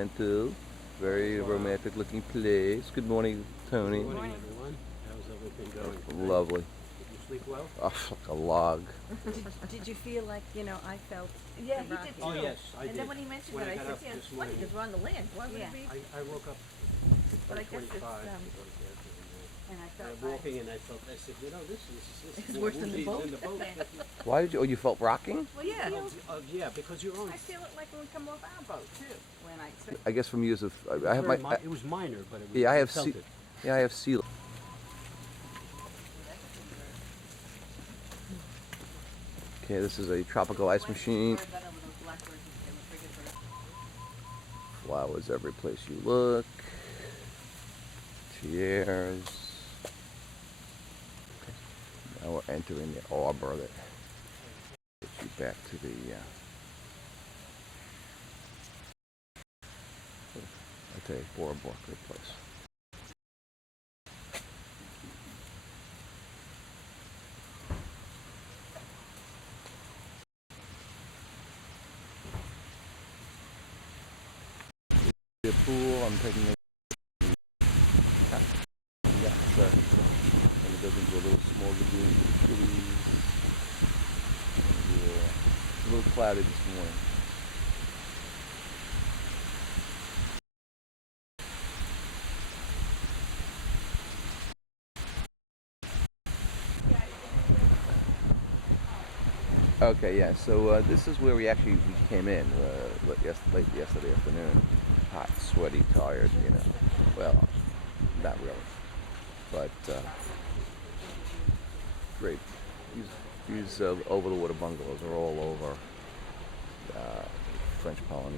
Gentle, very romantic looking place. Good morning, Tony. Good morning, everyone. How's everything going today? Lovely. Did you sleep well? Oh, like a log. Did you feel like, I felt Yeah, the he rock? did too. Oh, yes, I And did. then when he mentioned When that, I I got said, up yeah, this it's funny morning, because we're on the land. Why would Yeah. it be? I woke up But I at guess it's, 10:25 to go to bed. and I And felt I'm walking and I said, this It's is more worse than the woozy boat. than the boat. Why did you? Oh, you felt rocking? Well, yeah. Yeah, because you're on. I feel it like when we come off our boat, too. When I took I guess from years of I have my It was minor, but it was. yeah I have felt sea it. yeah I have sea. Okay, this is a tropical ice machine. Flowers every place you look. Chairs. Now we're entering the arbor that gets you back to the. I tell you, Bora, great place. The pool. I'm taking a yacht, and it goes into a little small lagoon for the kiddies. Yeah, it's a little cloudy this morning. Okay, yeah. So this is where we came in late yesterday afternoon. Hot, sweaty, tired. Well, not really, but great. These over the water bungalows are all over uh, French Polynesia.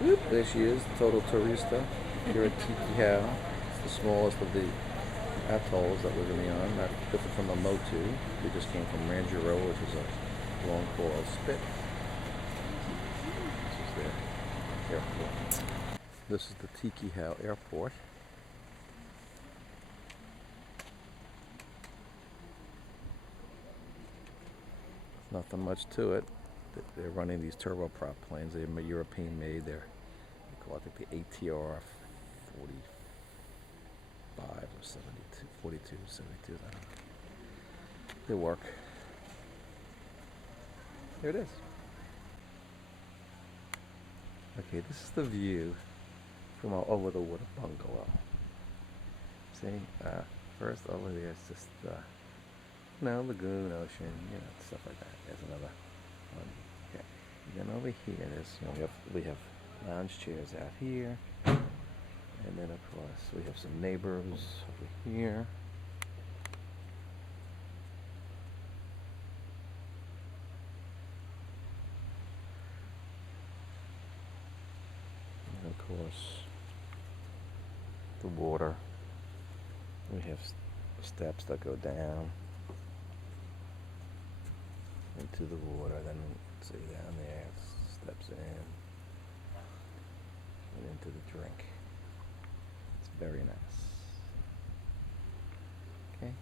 Whoop, there she is, total tourista here at Tikehau. It's the smallest of the atolls that we're going to be on, not different from the Motu. We just came from Rangiroa, which is a long coral spit. This is their airport. This is the Tikehau airport. Nothing much to it. They're running these turboprop planes. They're European made. They're, they call it, I think, the ATR 45 or 72, 42, 72. I don't know. They work. There it is. Okay, this is the view from our over the water bungalow. See, first over there is just lagoon, ocean, stuff like that. There's another one. Okay. And then over here, we have lounge chairs out here, and then of course we have some neighbors over here. And of course, the water. We have steps that go down into the water, then see down there, steps in and into the drink. It's very nice. Okay.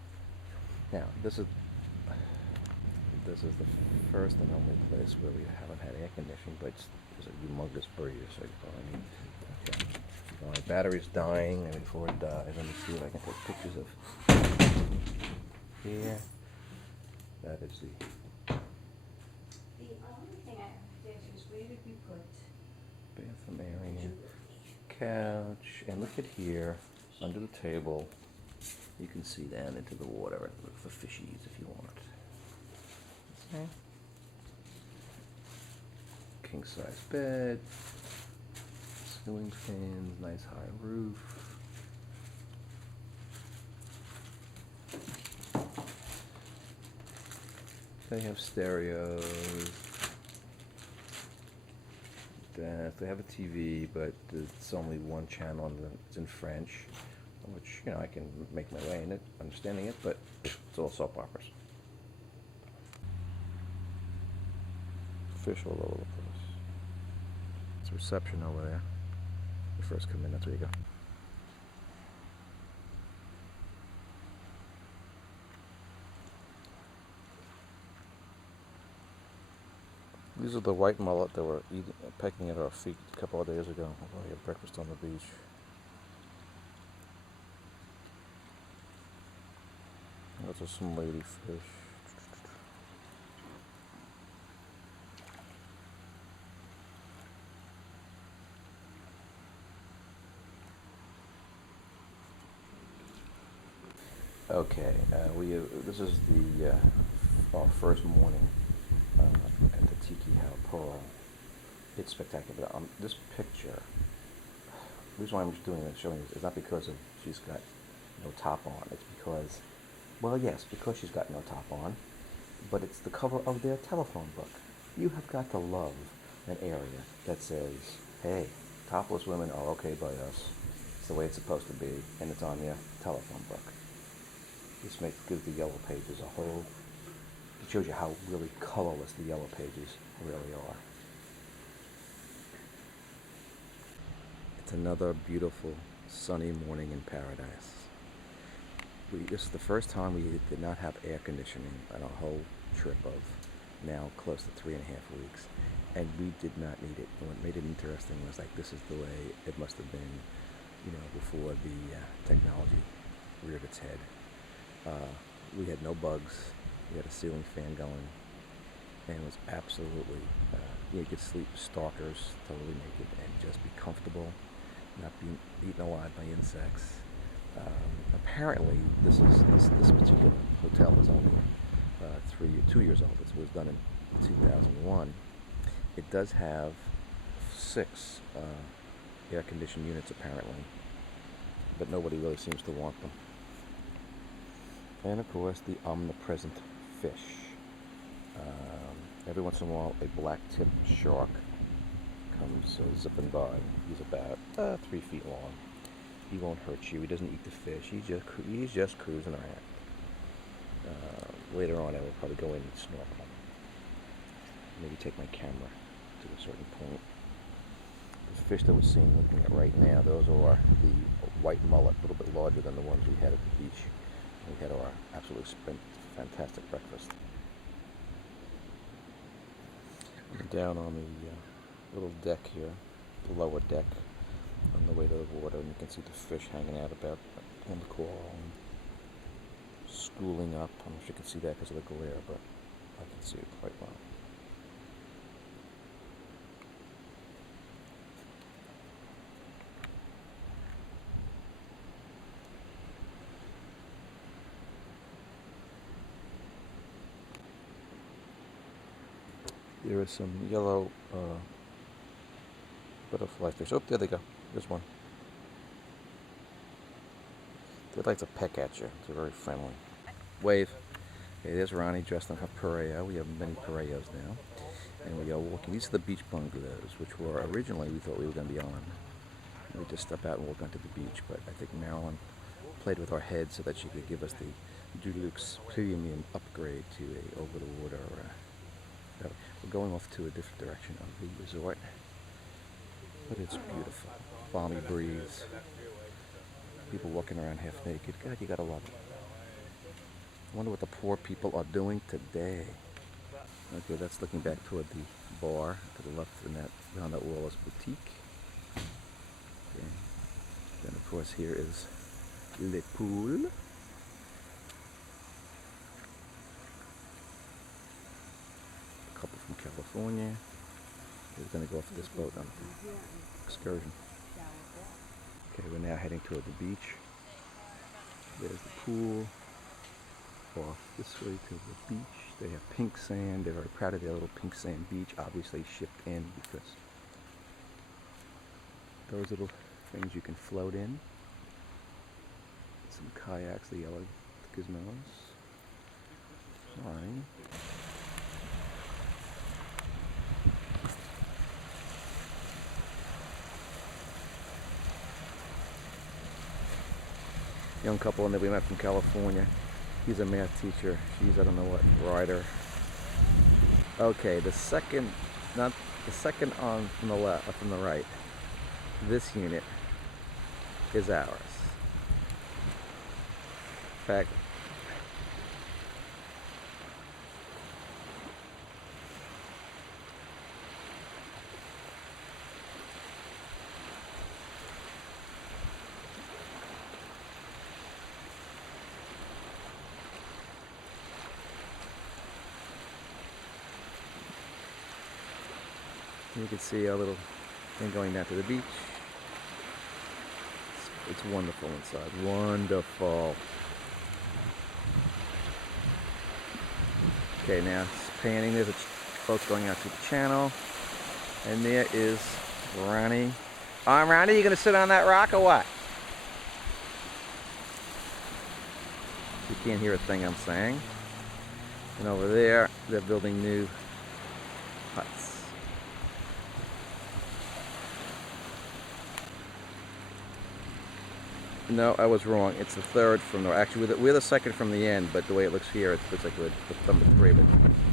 Now this is the first and only place where we haven't had air conditioning, but it's a humongous breeze. So okay. My battery's dying, and before it dies, let me see if I can take pictures of here. That is the only thing I did is where did we put? bathroom area, couch, and look at here, under the table, you can see down into the water and look for fishies if you want. Okay. King size bed, ceiling fans, nice high roof. They have stereos. They have a TV, but it's only one channel and it's in French, which I can make my way in it, understanding it, but it's all soap operas. fish all over the place. It's reception over there. You first come in, that's where you go. These are the white mullet that were pecking at our feet a couple of days ago while we had breakfast on the beach. Those are some ladyfish. Okay, this is our first morning at the Tikehau Pearl. It's spectacular. This picture, the reason why I'm just doing it, showing it, is not because she's got no top on. It's because, well, yes, because she's got no top on, but it's the cover of their telephone book. You have got to love an area that says, hey, topless women are okay by us. It's the way it's supposed to be, and it's on their telephone book. This gives the yellow pages a whole, it shows you how really colorless the yellow pages really are. It's another beautiful sunny morning in paradise. This is the first time we did not have air conditioning on a whole trip of now close to 3.5 weeks. And we did not need it. And what made it interesting was like, this is the way it must have been, before the technology reared its head. We had no bugs. We had a ceiling fan going, and it was absolutely, you could sleep starkers, totally naked, and just be comfortable, not being eaten alive by insects. Apparently, this particular hotel is only 2 years old. It was done in 2001. It does have 6 air-conditioned units apparently, but nobody really seems to want them. And of course, the omnipresent fish. Every once in a while, a black-tipped shark comes zipping by. He's about 3 feet long. He won't hurt you. He doesn't eat the fish. He's just cruising around. Later on, I will probably go in and snorkel. Maybe take my camera to a certain point. The fish that we're looking at right now, those are the white mullet, a little bit larger than the ones we had at the beach. We had our absolutely fantastic breakfast. Down on the little deck here, the lower deck, on the way to the water, and you can see the fish hanging out about on the coral and schooling up. I don't know if you can see that because of the glare, but I can see it quite well. There is some yellow butterfly fish. Oh, there they go. There's one. They like to peck at you. They're very friendly. Wave. Okay, there's Ronnie dressed in her pareo. We have many pareos now. And we are walking. These are the beach bungalows, which were originally we thought we were going to be on. We just step out and walk onto the beach, but I think Marilyn played with our heads so that she could give us the deluxe premium upgrade to a over-the-water. We're going off to a different direction of the resort, but it's beautiful. Balmy breeze. People walking around half naked. God, you gotta love it. I wonder what the poor people are doing today. Okay, that's looking back toward the bar to the left, and behind that wall is boutique. Okay. Then of course here is Le Pool. A couple from California. They're going to go off this boat on an excursion. Okay, we're now heading toward the beach. There's the pool. Off this way to the beach. They have pink sand. They're very proud of their little pink sand beach, obviously shipped in because those little things you can float in. Some kayaks, the yellow gizmos. Fine. Young couple that we met from California. He's a math teacher. She's, I don't know what, writer. Okay, the second not the second on from the left, from the right. This unit is ours. In fact, you can see a little thing going down to the beach. It's wonderful inside. Wonderful. Okay, now it's panning. There's a boat going out to the channel. And there is Ronnie. Ronnie, you gonna sit on that rock or what? You can't hear a thing I'm saying. And over there, they're building new huts. No, I was wrong. It's the third from the... Actually, we're the second from the end, but the way it looks here, it looks like we're number 3. But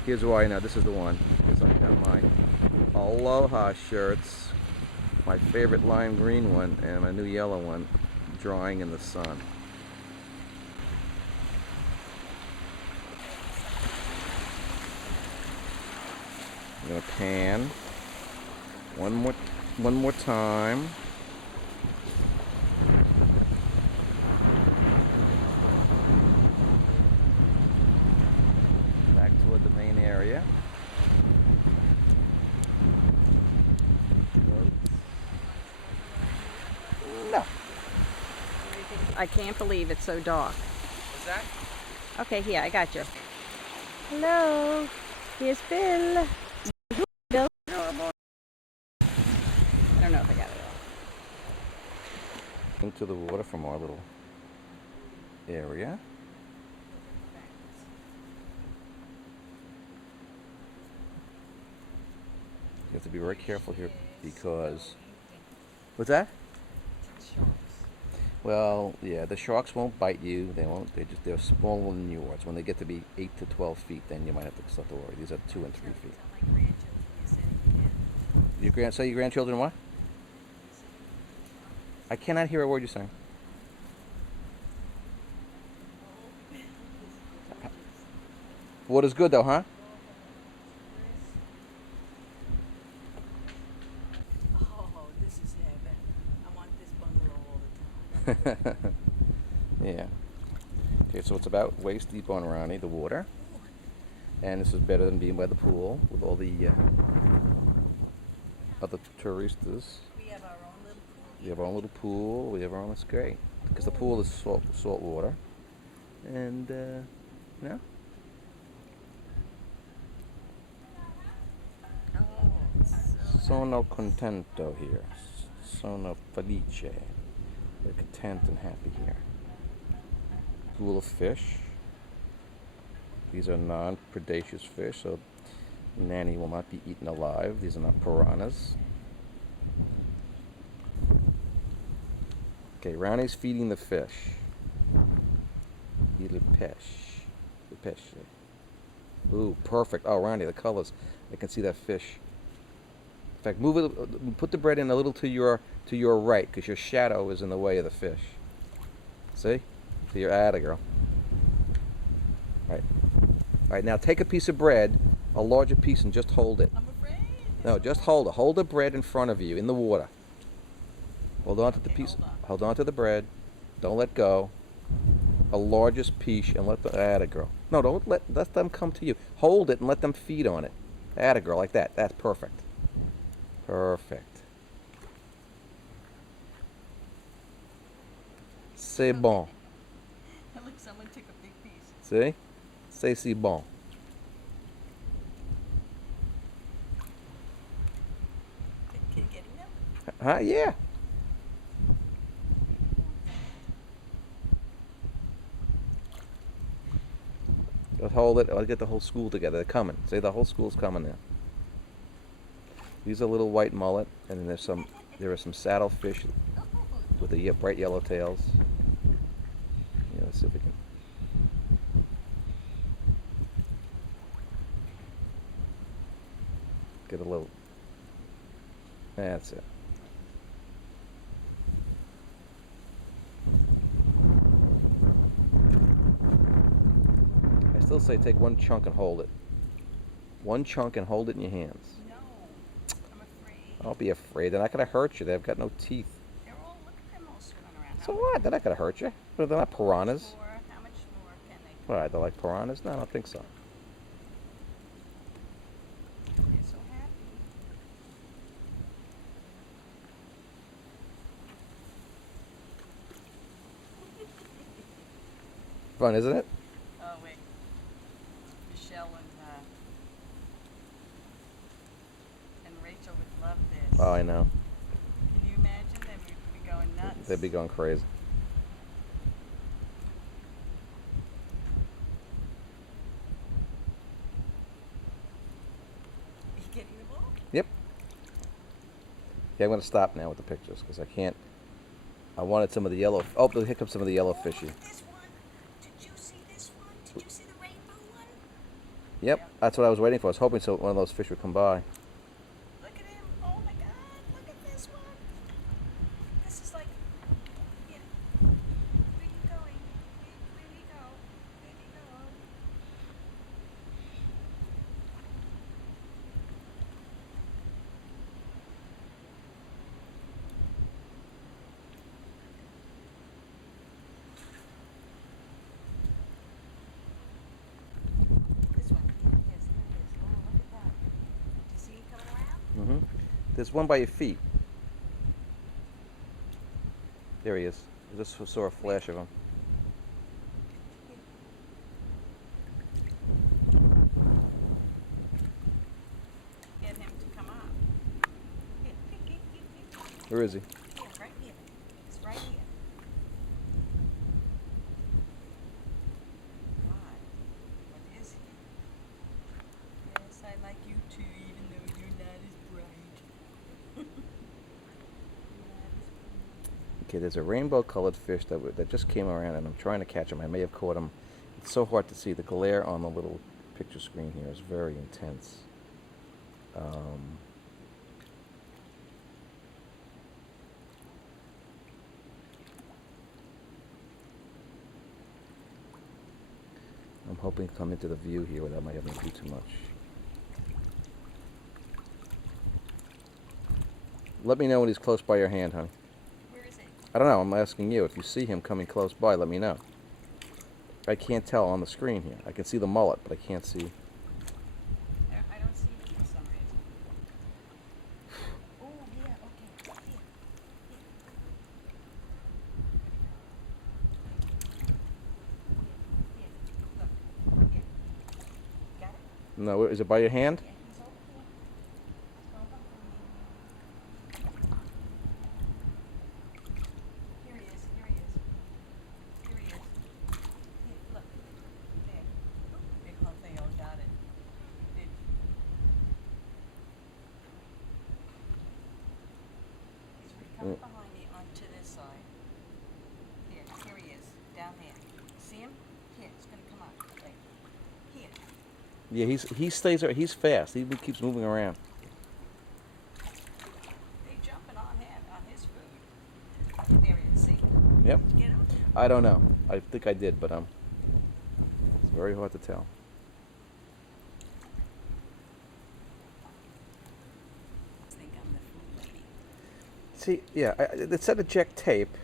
here's why. Now, this is the one. Because I got my Aloha shirts. My favorite lime green one and my new yellow one drying in the sun. I'm going to pan one more time. The main area. No. I can't believe it's so dark. What's that? Okay, here, I got you. Hello. Here's Bill. Bill. I don't know if I got it all. Into the water from our little area. You have to be very careful here because... What's that? Well, yeah, the sharks won't bite you. They won't. They're smaller than yours. When they get to be 8 to 12 feet, then you might have to start to worry. These are 2 and 3 feet. Say your grandchildren what? I cannot hear a word you're saying. Water's good though, huh? Yeah. Okay, so it's about waist deep on Ronnie, the water. And this is better than being by the pool with all the other touristas. We have our own little pool. We have our own little pool. We have our own. It's great because the pool is salt water, and yeah. Sono contento here. Sono felice. We're content and happy here. Pool of fish. These are non-predaceous fish, so Nanny will not be eaten alive. These are not piranhas. Okay, Ronnie's feeding the fish. Il pêche. Le pêche. Ooh, perfect. Oh, Ronnie, the colors. I can see that fish. In fact, move it. Put the bread in a little to your right, because your shadow is in the way of the fish. See? So you're at it, girl. Right. All right. Now take a piece of bread, a larger piece, and just hold it. I'm afraid. No, just hold it. Hold the bread in front of you in the water. Hold on to the piece. Hold on to the bread. Don't let go. A largest piece, and let the atta girl. No, don't let them come to you. Hold it and let them feed on it. Atta girl, like that. That's perfect. Perfect. C'est bon. Look, someone took a big piece. See? C'est bon. Can you get him now? Huh? Yeah. Let's hold it. I'll get the whole school together. They're coming. Say the whole school's coming now. These are little white mullet, and then there are some saddlefish with the bright yellow tails. Yeah, let's see if we can. Get a little. That's it. I still say take one chunk and hold it. One chunk and hold it in your hands. No, I'm afraid. Don't be afraid. They're not going to hurt you. They've got no teeth. They're all, look at them all swimming around. So what? They're not going to hurt you. They're not piranhas. How much more can they? What, they're like piranhas? No, I don't think so. They're so happy. Fun, isn't it? Oh, wait. Michelle and Rachel would love this. Oh, I know. Can you imagine them? We'd be going nuts. They'd be going crazy. Are you getting the ball? Yep. Okay, I'm going to stop now with the pictures because I can't. I wanted some of the yellow. Oh, here comes some of the yellow fishy. Look at this one. Did you see this one? Did you see the rainbow one? Yep, that's what I was waiting for. I was hoping so one of those fish would come by. Look at him. Oh my God. Look at this one. This is like, yeah. Where you going? Where you go? Where you go? This one. Yes, there it is. Oh, look at that. Do you see him coming around? There's one by your feet. There he is. I just saw a flash of him. Get him to come up. Where is he? Here, right here. It's right here. God, what is he? Yes, I like you too, even though you're not as bright. Okay, there's a rainbow-colored fish that just came around, and I'm trying to catch him. I may have caught him. It's so hard to see. The glare on the little picture screen here is very intense. I'm hoping to come into the view here without my having to do too much. Let me know when he's close by your hand, honey. Where is it? I don't know. I'm asking you. If you see him coming close by, let me know. I can't tell on the screen here. I can see the mullet, but I can't see. I don't see him for some reason. Oh, yeah, okay. Here. Look. Here. Got it? No, is it by your hand? Yeah, he's over here. Hold on for me. Here he is. Here he is. Here he is. Here, look. There. They hope they all got it. Did He's coming behind me onto this side. Here he is. Down here. See him? Here, it's gonna come up. Like, here. Yeah, he stays there. He's fast. He keeps moving around. They jumping on his food. There he is. See? Yep. Did you get him? I don't know. I think I did, but it's very hard to tell. I think I'm the food lady. See, yeah, it said eject tape,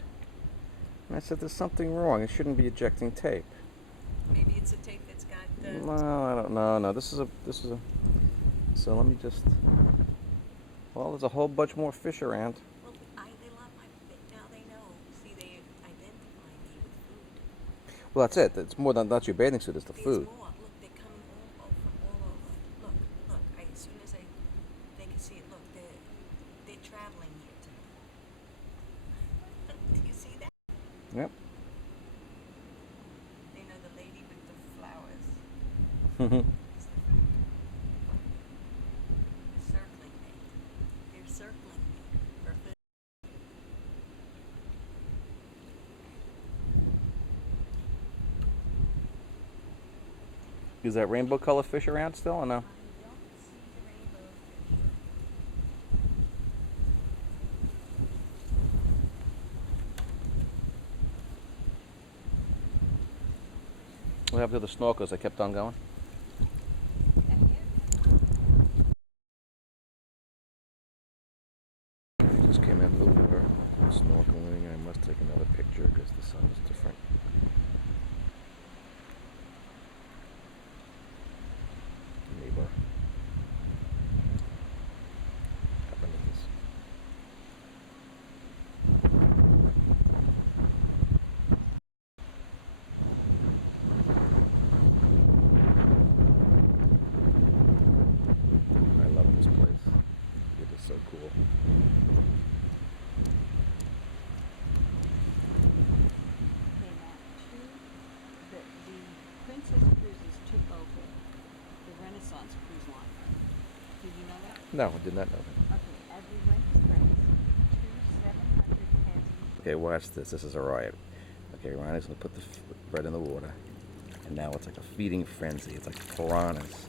and I said there's something wrong. It shouldn't be ejecting tape. Maybe it's a tape that's got No, I don't know. No, this is a. So let me just. Well, there's a whole bunch more fish around. Well, they love my. Now they know. See, they identify me with food. Well, that's it. It's more than not your bathing suit. It's the There's food. more. Look, they're coming from all over. Look. As soon as they can see it. Look, they're traveling here tonight. Do you see that? Yep. They know the lady with the flowers. Mhm. Is the food. They're circling me. They're circling me for food. Is that rainbow color fish around still or no? I don't see the rainbow fish. happened to the snorkels? They kept on going? I just came out of the water, snorkeling. I must take another picture because the sun is different. Neighbor. Japanese. I love this place. It is so cool. The Princess Cruises took over the Renaissance Cruise Line. Did you know that? No, I did not know that. Okay, as we went to France, 700 passengers. Okay, watch this. This is a riot. Okay, Ryan's gonna put the bread in the water, and now it's like a feeding frenzy. It's like piranhas.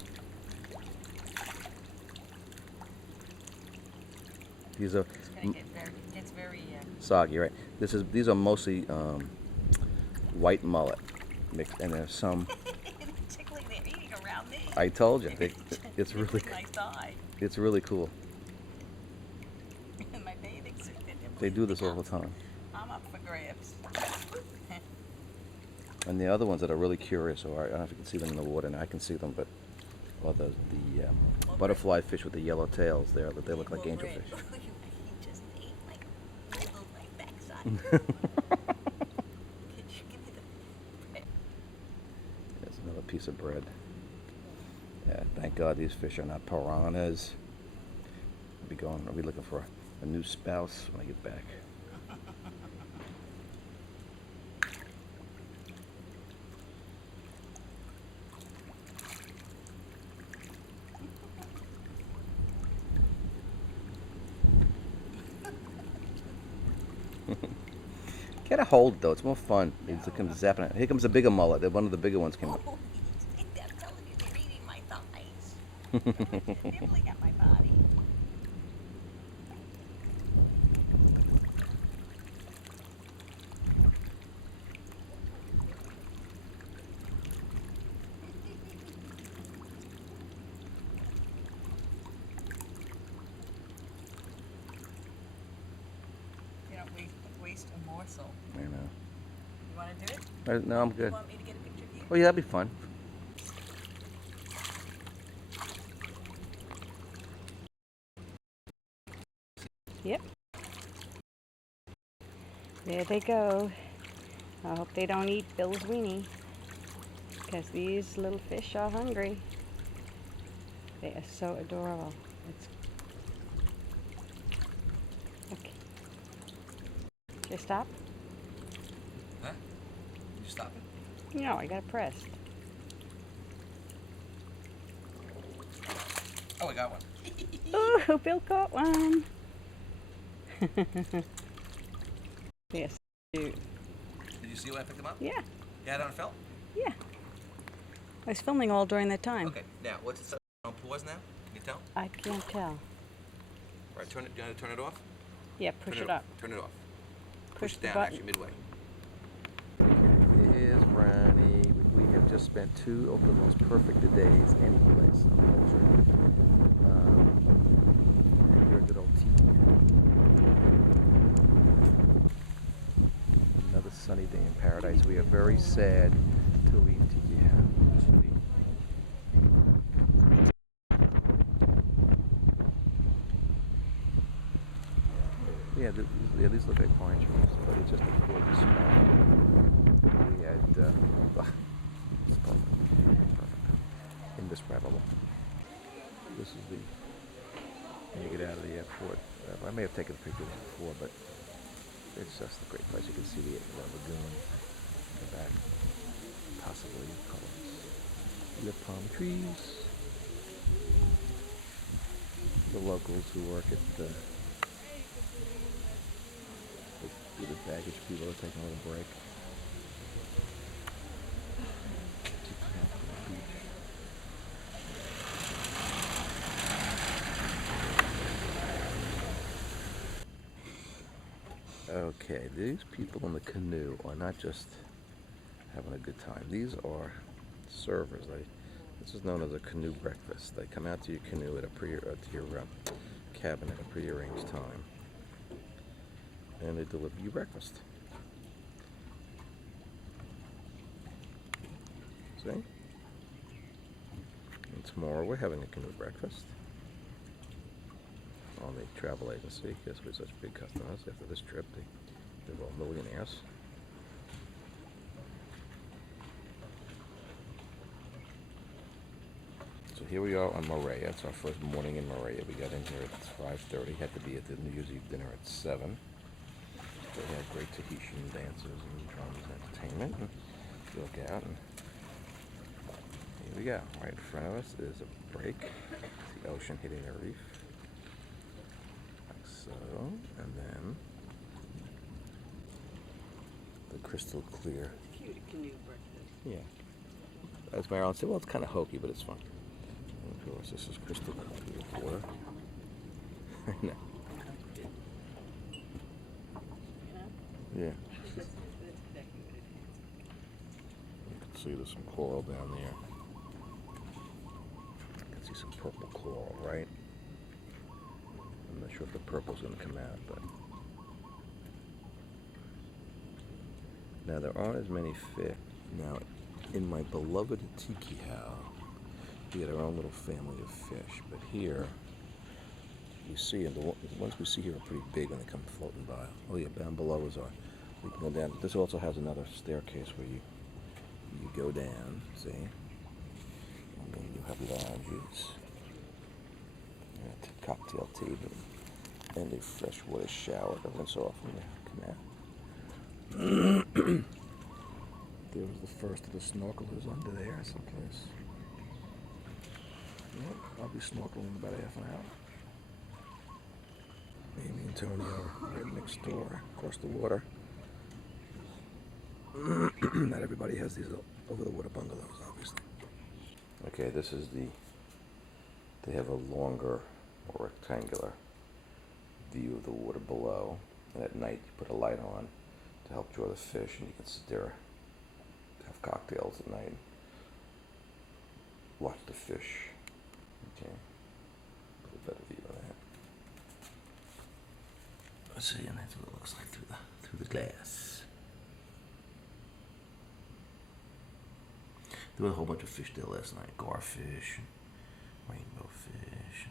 These are Gets very soggy, right? These are mostly white mullet, mixed, and there's some. tickling. They're eating around me. I told you, it's really, my thigh. it's really cool. My bathing suit. They do this all the time. I'm up for grabs. And the other ones that are really curious, or I don't know if you can see them in the water, and I can see them, but well, the butterfly fish with the yellow tails, they look like angelfish. He just ate my backside. Could you give me the bread? There's another piece of bread. Yeah, thank God these fish are not piranhas. I'll be looking for a new spouse when I get back. Get a hold though, it's more fun. It comes zapping it. Here comes a bigger mullet. One of the bigger ones came up. Oh, I'm telling you, they're eating my thighs. They're nibbling at my body. You don't waste a morsel. I know. You want to do it? No, I'm good. You want me to get a picture of you? Oh yeah, that'd be fun. Yep. There they go. I hope they don't eat Bill's weenie, because these little fish are hungry. They are so adorable. Okay. Should I stop? Huh? You stop it? No, I got it pressed. Oh, I got one. Ooh, Bill caught one. Yes, dude. Did you see when I picked them up? Yeah, You had it on film? yeah. I was filming all during that time. Okay, now what's it on pause now? Can you tell? I can't tell. All right, do you want to turn it off? Yeah, push it up. Turn it off. Push it the down, button. actually, midway. Here's Ronnie. We have just spent 2 of the most perfect days any place on the trip. And you're a good old Tikehau. Another sunny day in paradise. We are very sad to leave Tikehau. Yeah, these look like pine trees, but it's just a gorgeous spot. We had, it's perfect. Indescribable. This is when you get out of the airport. I may have taken pictures before, but it's just a great place. You can see the lagoon in the back, possibly colors. We have palm trees. The locals who work at the baggage people are taking a little break. Okay, these people in the canoe are not just having a good time. These are servers. This is known as a canoe breakfast. They come out to your canoe at to your cabin at a prearranged time, and they deliver you breakfast. See? And tomorrow we're having a canoe breakfast on the travel agency, because we're such big customers. After this trip, they're all millionaires. So here we are on Moorea. It's our first morning in Moorea. We got in here at 5:30. Had to be at the New Year's Eve dinner at 7. They had great Tahitian dancers and drums and entertainment. And you look out, and here we go. Right in front of us is a break. It's the ocean hitting the reef. Like so. And then the crystal clear. Cute canoe breakfast. Yeah. As Marilyn said, well, it's kind of hokey, but it's fun. And of course, this is crystal clear water. I know. Yeah. That's exactly what it is. You can see there's some coral down there. You can see some purple coral, right? I'm not sure if the purple's going to come out, but... Now, there aren't as many fish. Now, in my beloved Tikehau, we had our own little family of fish, but here, you see, and the ones we see here are pretty big when they come floating by. Oh yeah, down below is our, we can go down. This also has another staircase where you go down, see? And then you have lounges, cocktail table, and a freshwater shower that rinse off when you come out. There was the first of the snorkelers under there someplace. Yep, I'll be snorkeling in about half an hour. Amy and Tony are right next door, across the water. Not everybody has these over-the-water bungalows, obviously. Okay, this is they have a longer or rectangular view of the water below. And at night you put a light on to help draw the fish, and you can sit there, have cocktails at night, watch the fish. Okay, a better view of that. Let's see, and that's what it looks like through the glass. There was a whole bunch of fish there last night. Garfish, rainbow fish.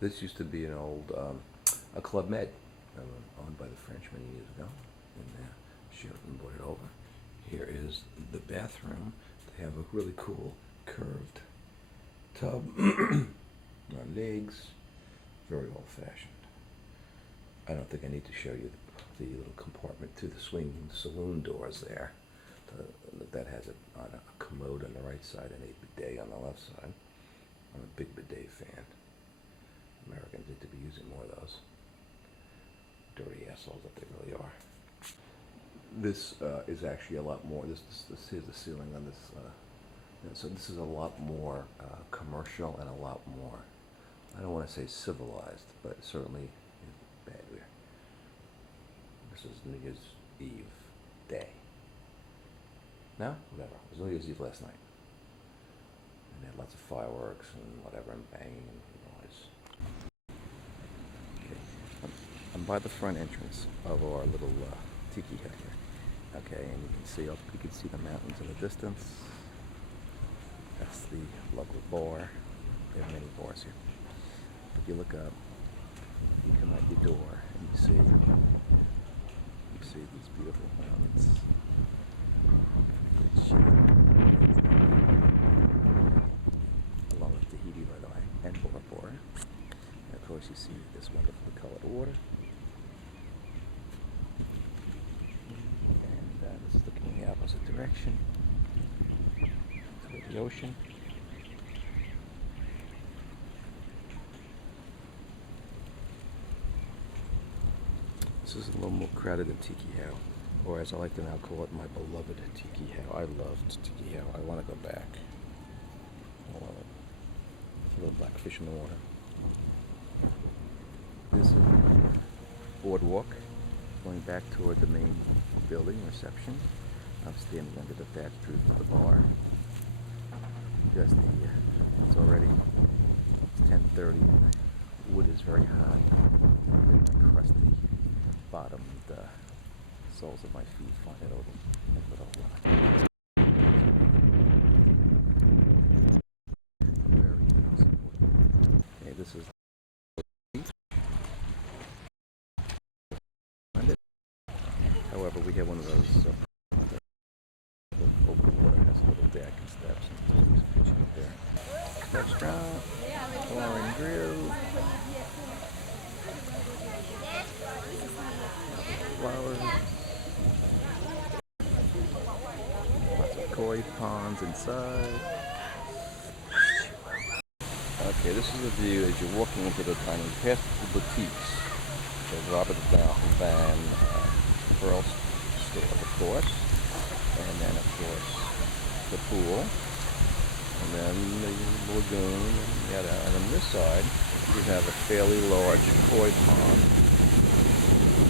This used to be an old a Club Med owned by the French many years ago, and Sheraton bought it over. Here is the bathroom. They have a really cool curved tub on legs, very old-fashioned. I don't think I need to show you the little compartment to the swing saloon doors there. That has a commode on the right side and a bidet on the left side. I'm a big bidet fan. Americans need to be using more of those. Dirty assholes that they really are. This is actually a lot more. This here's the ceiling on this. So this is a lot more commercial and a lot more, I don't want to say civilized, but certainly bad. This is New Year's Eve day. No? Whatever. It was New Year's Eve last night. And they had lots of fireworks and whatever, and banging and noise. Okay. I'm by the front entrance of our little tiki hut here. Okay, and you can see the mountains in the distance. That's the local bar. There are many bars here. If you look up, you come out your door and you see these beautiful mountains. Along with Tahiti, by the way, and Bora. And of course you see this wonderfully colored water. And this is looking in the opposite direction toward the ocean. This is a little more crowded than Tikehau, or as I like to now call it, my beloved Tikehau. I loved Tikehau. I want to go back. I love it. There's a little black fish in the water. This is a boardwalk going back toward the main building reception. I'm standing under the thatched roof of the bar. Just it's already 10:30. Wood is very hot. My crusty bottomed soles of my feet find it a little very easy. Okay, this is however, we have one of those over the water has a little deck and steps and so there's fishing up there. Restaurant, bar and grill, flowers, lots of koi ponds inside. Okay, this is the view as you're walking into the dining past the boutiques. There's Robert Van Pearl store, of course, and then of course the pool, and then the lagoon, and on this side we have a fairly large koi pond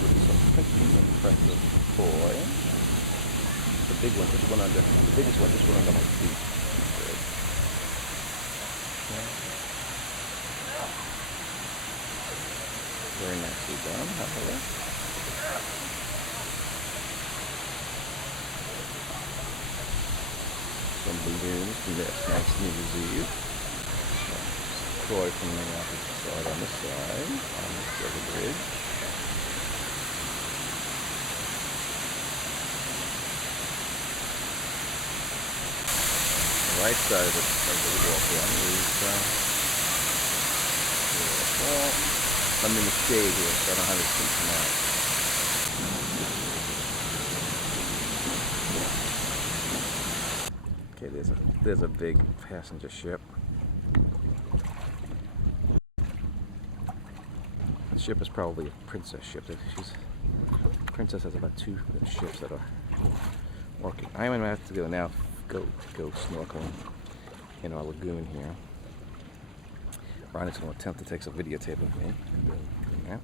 with some pretty impressive koi. The big one, the biggest one, this one under my feet. Very nicely done, however. Some balloons from this nice New Year's Eve. Koi from the opposite side on this side, on this river bridge. The right side of the walkway is well, I'm in the shade here, so I don't have to see from out. Okay, there's a big passenger ship. The ship is probably a princess ship. Princess has about 2 ships that are working. I'm gonna have to go snorkeling in our lagoon here. Ronnie's going to attempt to take some videotape of me. Yeah.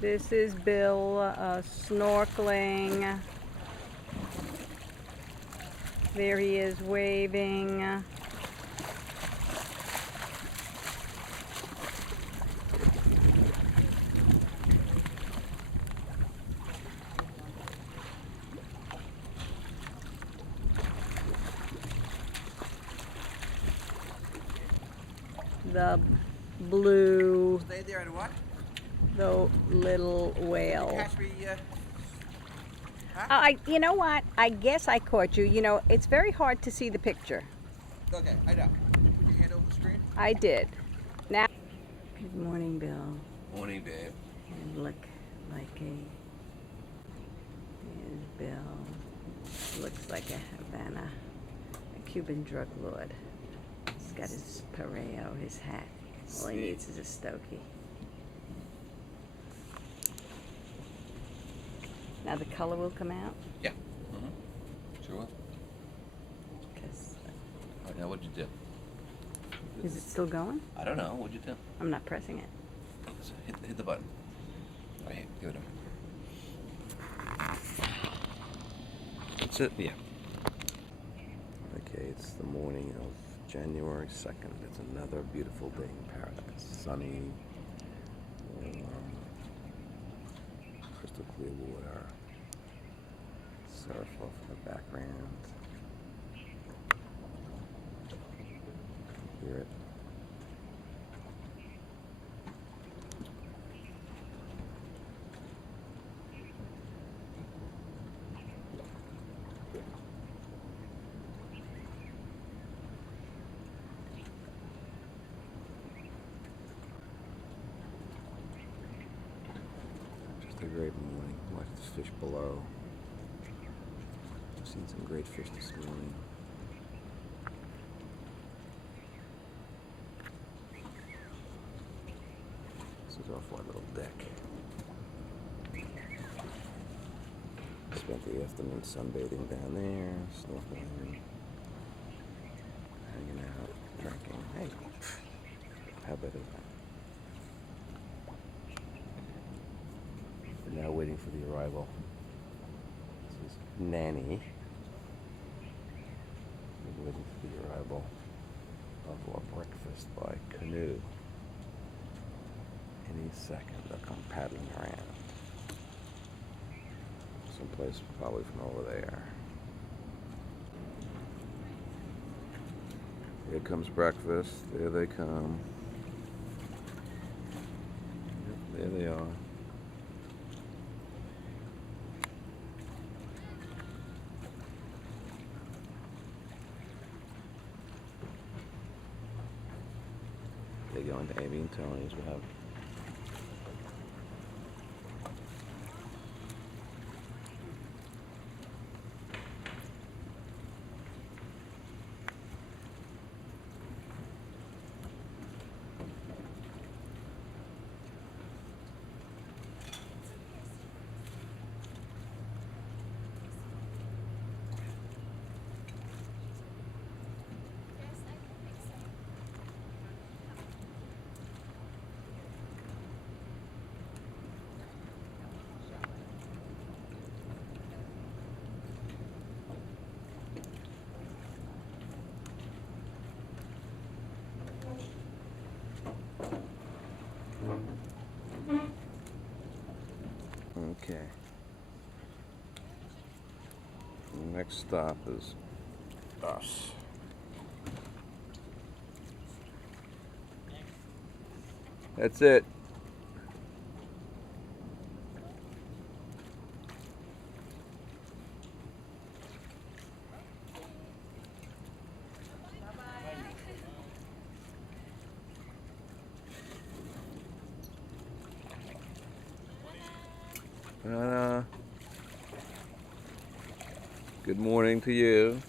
This is Bill snorkeling. There he is waving. The blue, Stay there and what? the little whale. Catch me, You know what? I guess I caught you. You know, it's very hard to see the picture. okay, I know. Did you put your hand over the screen? I did. Now, good morning, Bill. Morning, babe. And look like there's Bill. Looks like a Havana, a Cuban drug lord. He's got his pareo, his hat. All he needs is a stogie. Now the color will come out? Yeah. Mm-hmm. Sure will. Because Right, now what'd you do? is it still going? I don't know. What'd you do? I'm not pressing it. Hit the button. Right here. Give it to me. That's it. Yeah. Okay, it's the morning of January 2nd. It's another beautiful day in paradise. Sunny, warm, crystal clear water, surf off in the background. Hear it. Just a great morning. Watch the fish below. I've seen some great fish this morning. This is off our little deck. Spent the afternoon sunbathing down there, snorkeling, hanging out, drinking. Hey, how about it? We're now waiting for the arrival. This is nanny waiting for the arrival of our breakfast by canoe. Any second they'll come paddling around. Someplace probably from over there. Here comes breakfast. There they come. Yep, there they are. They go into Amy and Tony's. We'll have okay. The next stop is us. That's it. Good morning to you.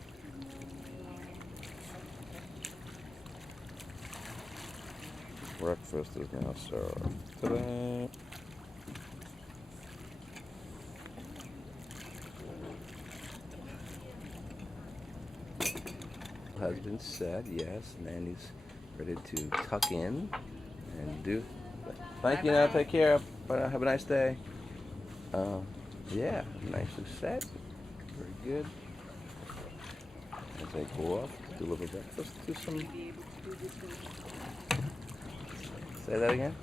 Breakfast is now served. Ta-da! Has been said, yes. Nanny's ready to tuck in and do. Thank you. Now take care. Have a nice day. Yeah, nicely set. Very good. As they go off to deliver breakfast to some. Say that again?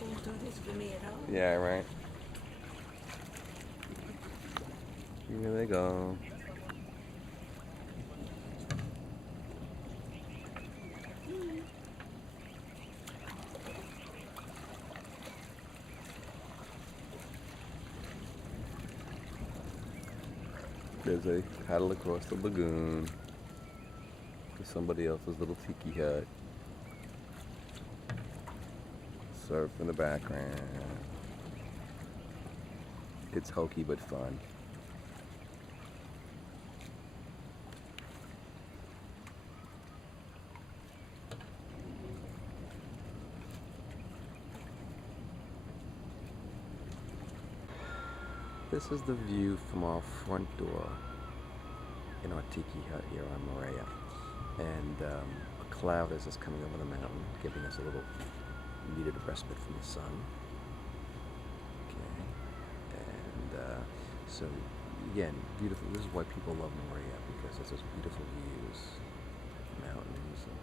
Won't do this for me at all. Yeah, right. Here they go. As they paddle across the lagoon to somebody else's little tiki hut. Surf in the background. It's hokey but fun. This is the view from our front door in our tiki hut here on Moorea. And a cloud is just coming over the mountain, giving us a little needed respite from the sun. Okay. And so, again, beautiful. This is why people love Moorea, because it's just beautiful views. Mountains, and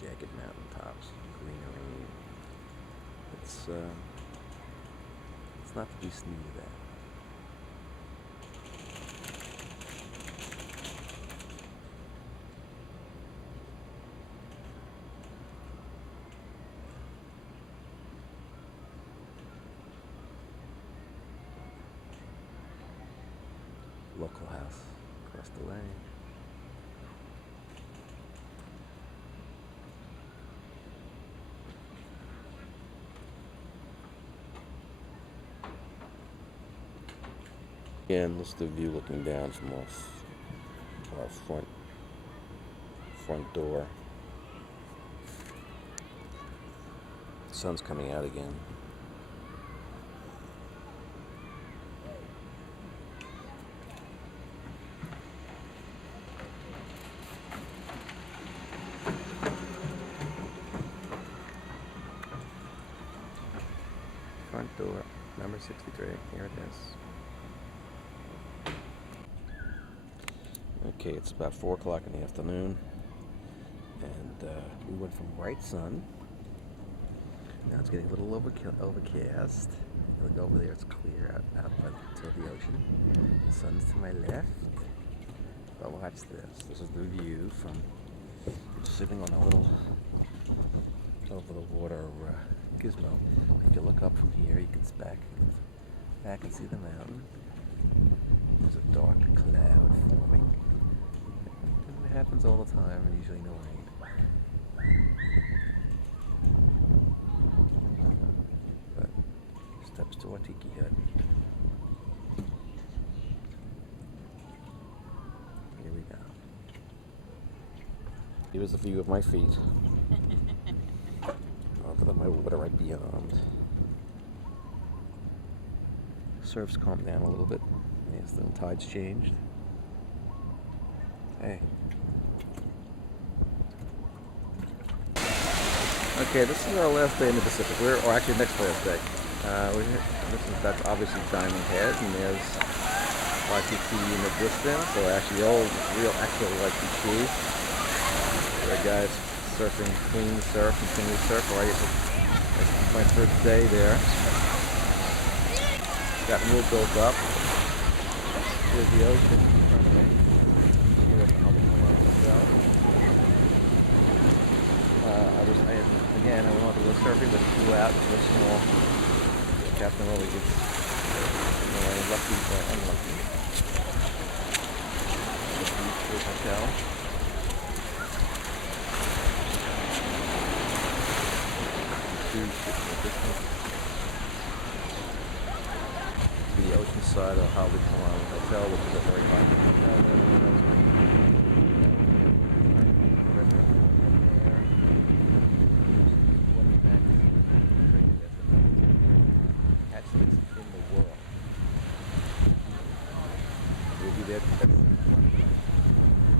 jagged mountaintops, greenery. It's not to be sneezed at. Local house across the lane. Again, this is the view looking down from our front door. The sun's coming out again. Front door, number 63. Here it is. Okay, it's about 4 o'clock in the afternoon, and we went from bright sun. Now it's getting a little overcast. Look over there, it's clear out to the ocean. The sun's to my left. But watch this. This is the view from sitting on a little over the water gizmo. If you look up from here, you can back and see the mountain. There's a dark cloud forming. It happens all the time, and usually no rain. But steps to our tiki hut. Here we go. Here's the view of my feet. Over my water right beyond. Surf's calmed down a little bit. Yes, the tide's changed. Hey. Okay, this is our last day in the Pacific. Or actually next last day. That's obviously Diamond Head, and there's Waikiki in the distance. So actually, real actual Waikiki. There are guys surfing clean surf, continuous surf. Right, it's my first day there. Got real built up. Here's the ocean. Here at the hotel. I wanted to go surfing, but it flew out. It was small. Captain really gets lucky or unlucky. The beach hotel. The ocean side of Polynesia Hotel, which is a very high hotel.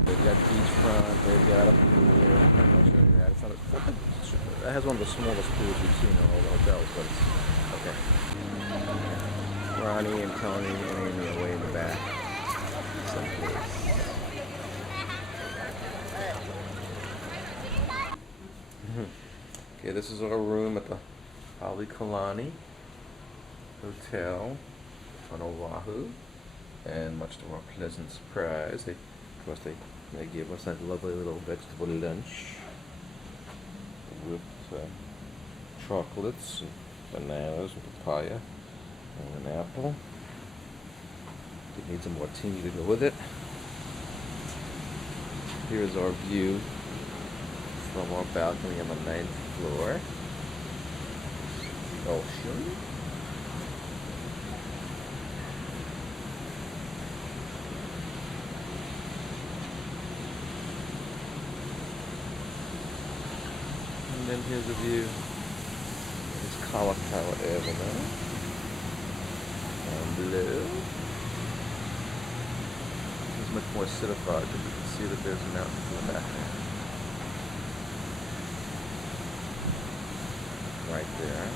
They've got beachfront, they've got a pool. I'll show you that. It has one of the smallest pools you've seen in all the hotels, but it's okay. Ronnie and Tony and Amy are way in the back. Someplace. Okay, this is our room at the Halekulani Hotel on Oahu. And much to our pleasant surprise, they gave us that lovely little vegetable lunch with chocolates and bananas and papaya and an apple. We need some more tea to go with it. Here's our view from our balcony on the 9th floor. The ocean. And then here's a view. It's Kalakaua Avenue. And blue. It's much more acidified because you can see that there's mountains in the background. Right there.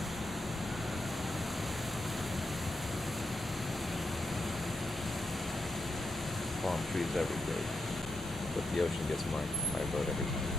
Palm trees every day. But the ocean gets my vote every time.